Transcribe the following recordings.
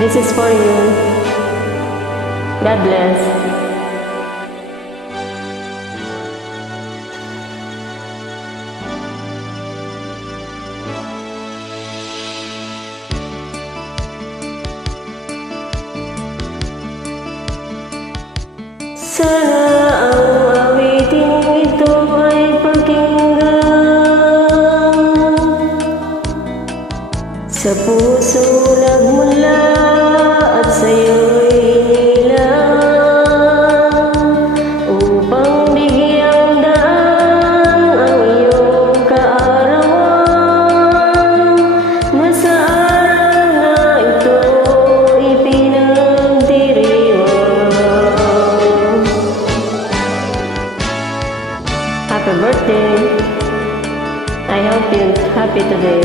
This is for you. God bless. Sana ang awiting ito ay pakinggan sa puso nagmula at sa'yo'y inilang upang bigyang daan ang iyong kaarawan na sa araw na ito ipinagdiriwang. Happy birthday! I hope you're happy today.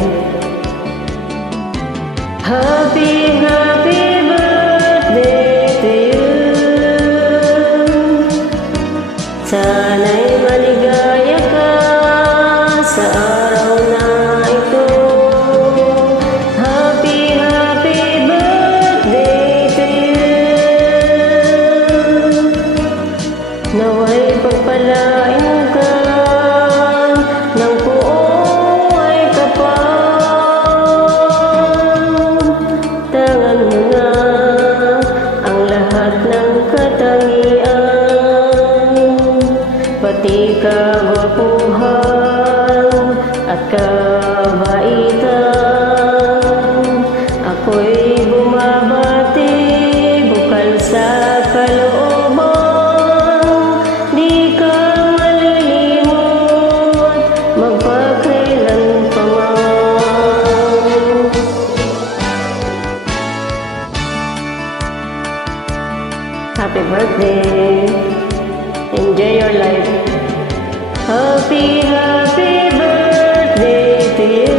Happy, happy birthday to you. Sana'y maligaya ka sa araw na ito. Happy, happy birthday to you. Nawa'y pagpalain ka ng buong ay kapal. Tangan mo na ang lahat ng katangian, pati kagwapuhan at kabaitan. Ako'y bumabati bukal sa kalooban, di ka malilimot magpakailan pa man. Happy birthday! Enjoy your life. Happy, happy birthday to you.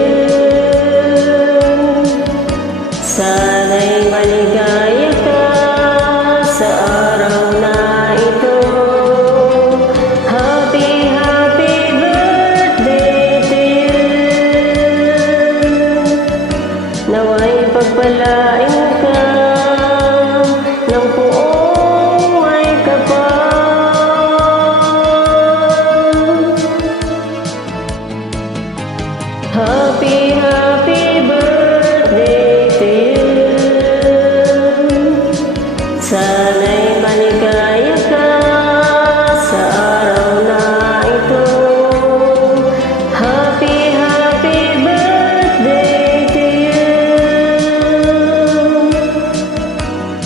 Sana'y maligaya ka sa araw na ito. Happy, happy birthday to you. Nawa'y pagpalain ka ng buong ay kapal. Happy, happy birthday to you. Sana'y maligaya ka sa araw na ito. Happy, happy birthday to you.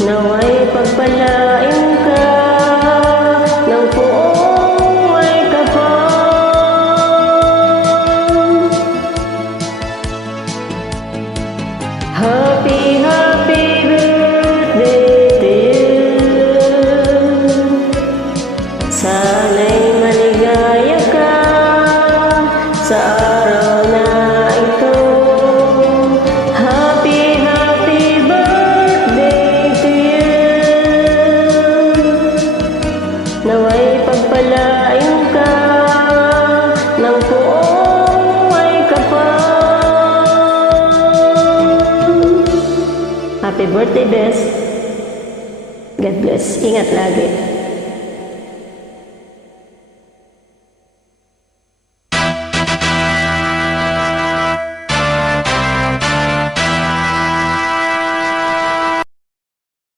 Nawa'y pagpalain ka ng buong ay kapal. Happy, happy birthday to you. Sana'y maligaya ka sa araw na ito. Happy, happy birthday to you. Nawa'y pagpalain ka ng buong ay kapal. Happy birthday, Bes. God bless. Ingat lagi.